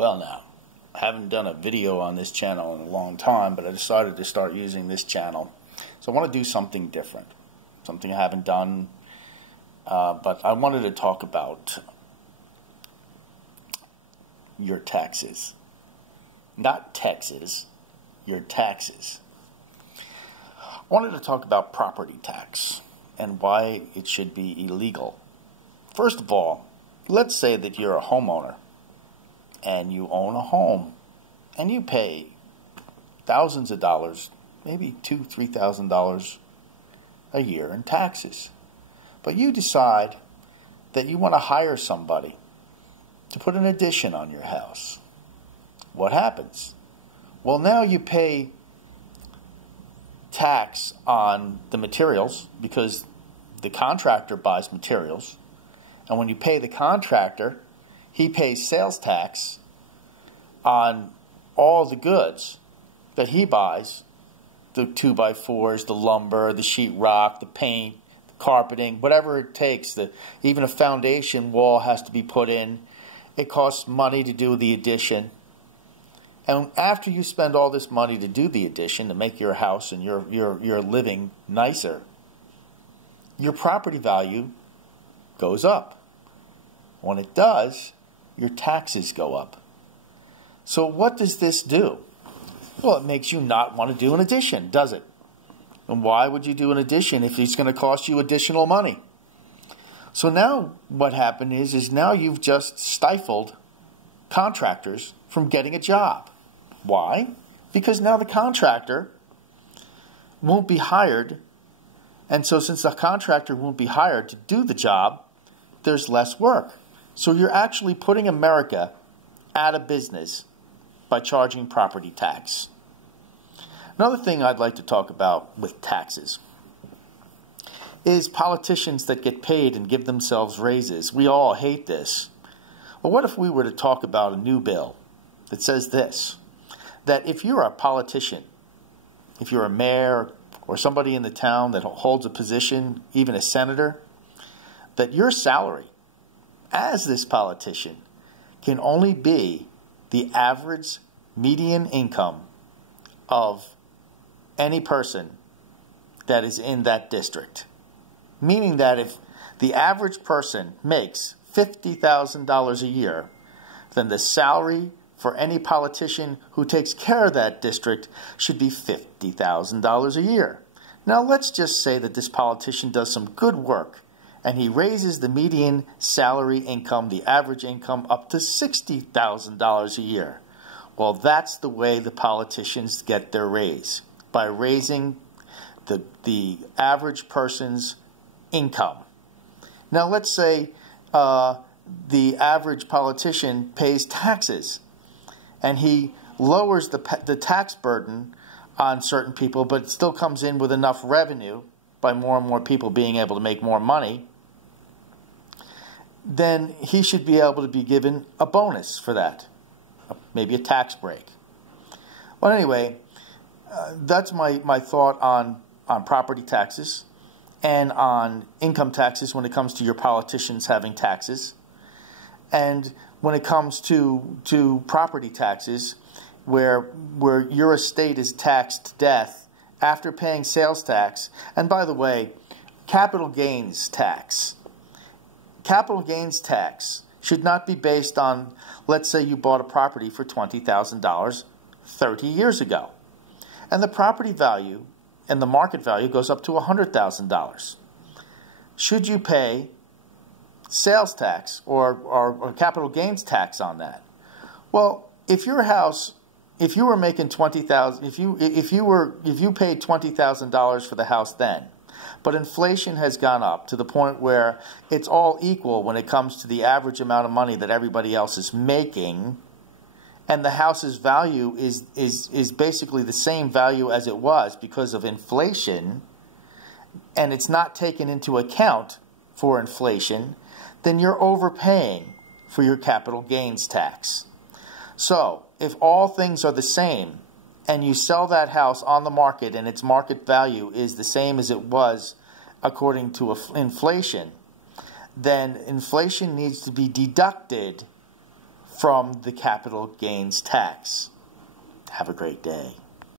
Well, now, I haven't done a video on this channel in a long time, but I decided to start using this channel. So I want to do something different, something I haven't done, but I wanted to talk about your taxes. Not Texas, your taxes. I wanted to talk about property tax and why it should be illegal. First of all, let's say that you're a homeowner and you own a home and you pay thousands of dollars, maybe $2,000, $3,000 a year in taxes. But you decide that you want to hire somebody to put an addition on your house. What happens? Well, now you pay tax on the materials because the contractor buys materials. And when you pay the contractor, he pays sales tax on all the goods that he buys, the 2x4s, the lumber, the sheetrock, the paint, the carpeting, whatever it takes. Even a foundation wall has to be put in. It costs money to do the addition. And after you spend all this money to do the addition, to make your house and your living nicer, your property value goes up. When it does, your taxes go up. So what does this do? Well, it makes you not want to do an addition, does it? And why would you do an addition if it's going to cost you additional money? So now what happened is now you've just stifled contractors from getting a job. Why? Because now the contractor won't be hired. And so since the contractor won't be hired to do the job, there's less work. So you're actually putting America out of business by charging property tax. Another thing I'd like to talk about with taxes is politicians that get paid and give themselves raises. We all hate this. Well, what if we were to talk about a new bill that says this, that if you're a politician, if you're a mayor or somebody in the town that holds a position, even a senator, that your salary as this politician can only be the average median income of any person that is in that district. Meaning that if the average person makes $50,000 a year, then the salary for any politician who takes care of that district should be $50,000 a year. Now let's just say that this politician does some good work and he raises the median salary income, the average income, up to $60,000 a year. Well, that's the way the politicians get their raise, by raising the average person's income. Now let's say the average politician pays taxes and he lowers the tax burden on certain people, but it still comes in with enough revenue by more and more people being able to make more money, then he should be able to be given a bonus for that, maybe a tax break. Well, anyway, that's my thought on property taxes and on income taxes when it comes to your politicians having taxes. And when it comes to property taxes, where your estate is taxed to death after paying sales tax. And by the way, capital gains tax. Capital gains tax should not be based on, let's say you bought a property for $20,000 30 years ago. And the property value and the market value goes up to $100,000. Should you pay sales tax or capital gains tax on that? Well, if your house, if you were making $20,000, if you paid $20,000 for the house then, but inflation has gone up to the point where it's all equal when it comes to the average amount of money that everybody else is making, and the house's value is basically the same value as it was because of inflation, and it's not taken into account for inflation, then you're overpaying for your capital gains tax. So, if all things are the same, and you sell that house on the market and its market value is the same as it was according to inflation, then inflation needs to be deducted from the capital gains tax. Have a great day.